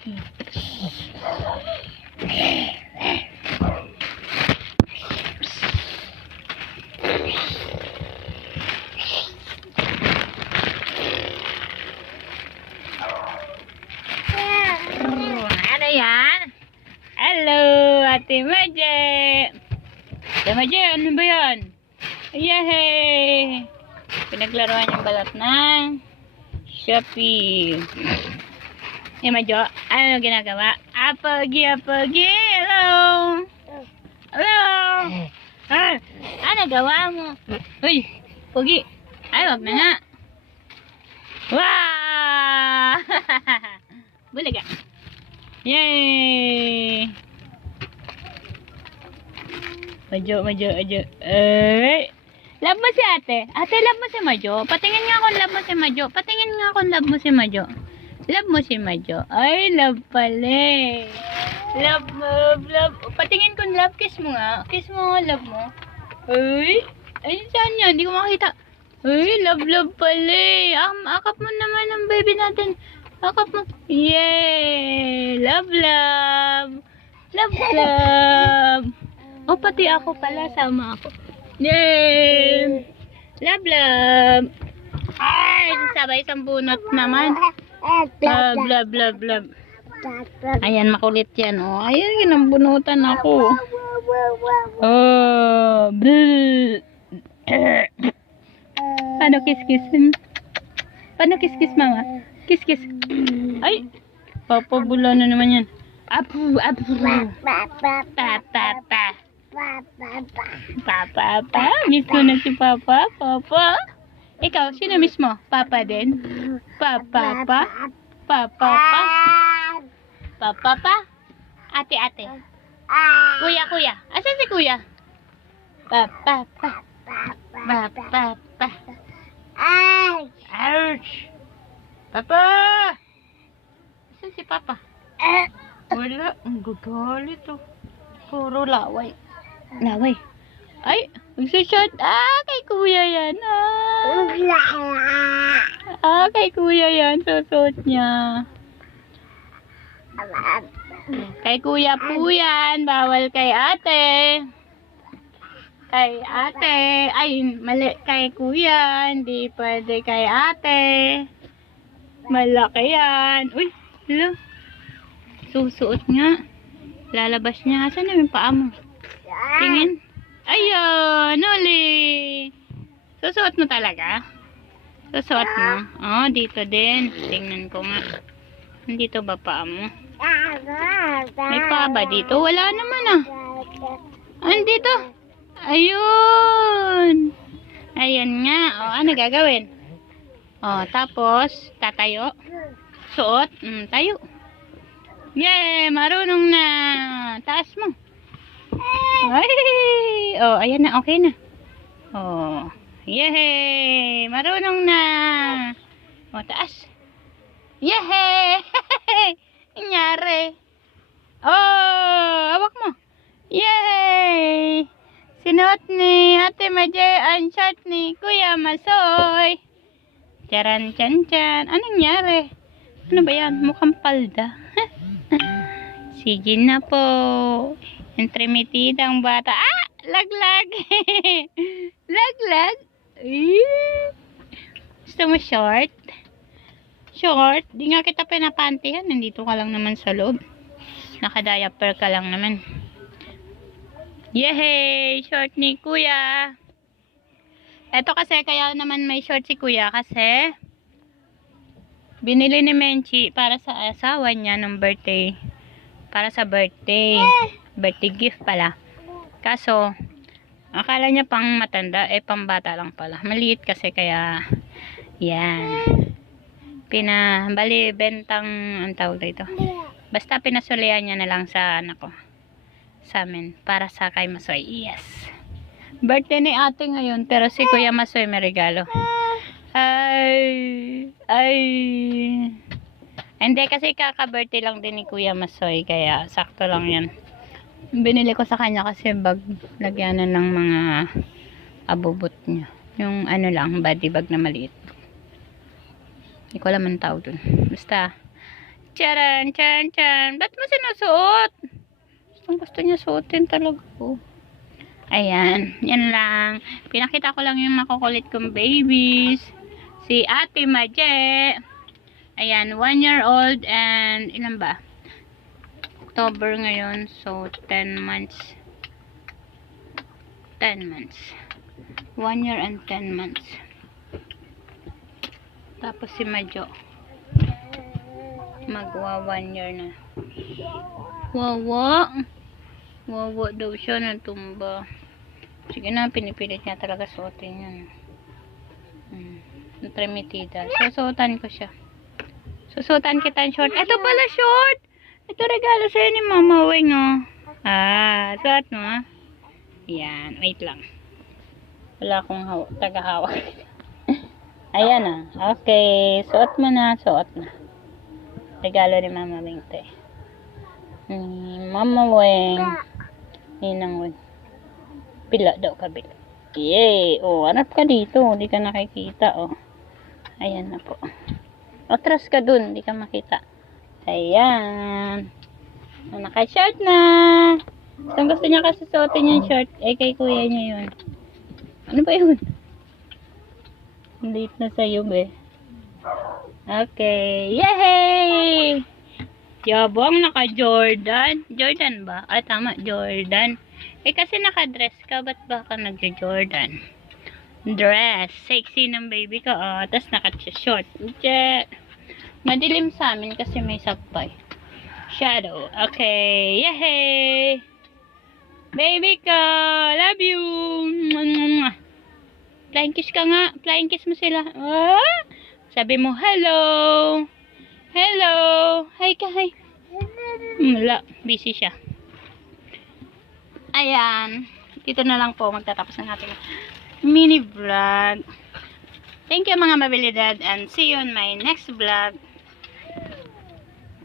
Ano yan? Hello, Ate Maje. Ate Maje, ano ba yan? Yehey! Pinaglaruan yung balat ng Shopee. Majo, ano ginagawa? Apagi, apagi. Hello! Hello! Ano gawa mo? Uy, Pogi. Ay, wag na nga. Wow! Bulaga. Yay! Majo. Love mo si ate. Ate, love mo si Majo. Patingin nga kung love mo si Majo. Patingin nga kung love mo si Majo. Love mo si Majo. Ay, love pala eh. Love. Patingin kung love. Kiss mo nga. Kiss mo nga, love mo. Ay, saan yan? Hindi ko makita. Ay, love pala eh. Akap mo naman ang baby natin. Akap mo. Yay! Love. Oh, pati ako pala. Sama ako. Yay! Love. Ay, sabay isang bunot naman. Love. Ayan, makulit yan. Oh, ayan, ginambunutan ako. Oh, Paano kiss? Paano kiss, mama? Kiss. Ay, papabula na naman yan. Apu. Papa. Miss ko na si Papa. Ikaw, sino miss mo? Papa din? Papa. Ate. Kuya. Asan si kuya? Papa. Ouch. Papa. Asan si Papa? Wala. Ang gagalit oh. Puro laway. Ay, magsushot. Kay kuya yan. Kay kuya yan. Susuot niya. Kay kuya po yan. Bawal kay ate. Kay ate. Ay, mali. Kay kuya. Hindi pwede kay ate. Malaki yan. Uy, hello. Susuot nga. Lalabas niya. Asan na yung paa mo? Tingin. Ayun, uli. Susuot mo talaga? Susuot mo? Oh, dito din. Tingnan ko nga. Dito ba paa mo? May paa ba dito? Wala naman ah. Andito. Ayun. Ayan nga. Oh, ano gagawin? Oh, tapos, tatayo. Suot. Tayo. Yay! Marunong na. Taas mo. Ay! Oh, ayan na. Okay na. Oh. Yay! Marunong na. Oh, taas. Yay! Nangyari. Oh! Hawak mo. Yay! Sinuot ni Ate Maje ang short ni Kuya Masoy. Charan chan. Anong nangyari? Ano ba yan? Mukhang palda. Sige na po. Entremetidang bata. Laglag. Laglag. Gusto mo short? Short? Di nga kita pinapantihan. Nandito ka lang naman sa loob. Naka-diaper ka lang naman. Yehey! Short ni Kuya. Ito kasi, kaya naman may short si Kuya kasi binili ni Menchi para sa asawa niya ng birthday. Para sa birthday. Birthday gift pala. Kaso, akala niya pang matanda, pang bata lang pala. Maliit kasi kaya, yan. Bali, bentang, ang tawag dito. Basta pinasulian niya na lang sa anak ko. Sa amin. Para sa kay Masoy. Yes. Birthday ni ate ngayon, pero si Kuya Masoy may regalo. Hindi kasi kaka-birthday lang din ni Kuya Masoy, kaya sakto lang yan. Binili ko sa kanya kasi bag, lagyanan ng mga abubot niya. Yung ano lang, body bag na maliit. Hindi ko alam ang tawag dun. Basta, Charan, charan, charan. Ba't mo sinusuot? Gusto niya suotin talaga po. Ayan, yan lang. Pinakita ko lang yung makukulit kong babies. Si Ate Maje. Ayan, 1 year old and ilan ba? October ngayon, so 10 months. 10 months. 1 year and 10 months. Tapos si Majo. Magwa 1 year na. Wawa. Wawa daw siya, natumba. Sige na, pinipilit niya talaga suotin yan. Tremitida. Susuotan ko siya. Susuotan kita ang short. Ito pala short! Ito regalo sa'yo ni Mama Wing, oh. Suot mo, ah. Yan, wait lang. Wala akong taga-hawak. Ayan, ah. Okay, suot mo na, suot na. Regalo ni Mama Wing, te. Ni Mama Wing. Ninang Wing. Pila daw kabila. Yay! Oh, hanap ka dito. Hindi ka nakikita, oh. Ayan na po. Atras ka dun. Hindi ka makita. Ayan. Naka-short na. Saan gusto niya kasi suotin yung short? Eh, kay kuya niya yun. Ano ba yun? Late na sa'yo, be. Okay. Yay! Yabang naka-Jordan. Jordan ba? Ah, tama. Jordan. Eh, kasi naka-dress ka. Ba't ba ka nag-Jordan? Dress. Sexy ng baby ko. Oh. Tapos naka-short. Madilim sa amin kasi may sampay. Shadow. Okay. Yay! Baby ko. Love you. Flying kiss ka nga. Flying kiss mo sila. Ah? Sabi mo, hello. Hello. Hi ka, hi. Wala. Busy siya. Ayan. Dito na lang po magtatapos ng ating mini vlog. Thank you mga mabilidad and see you on my next vlog.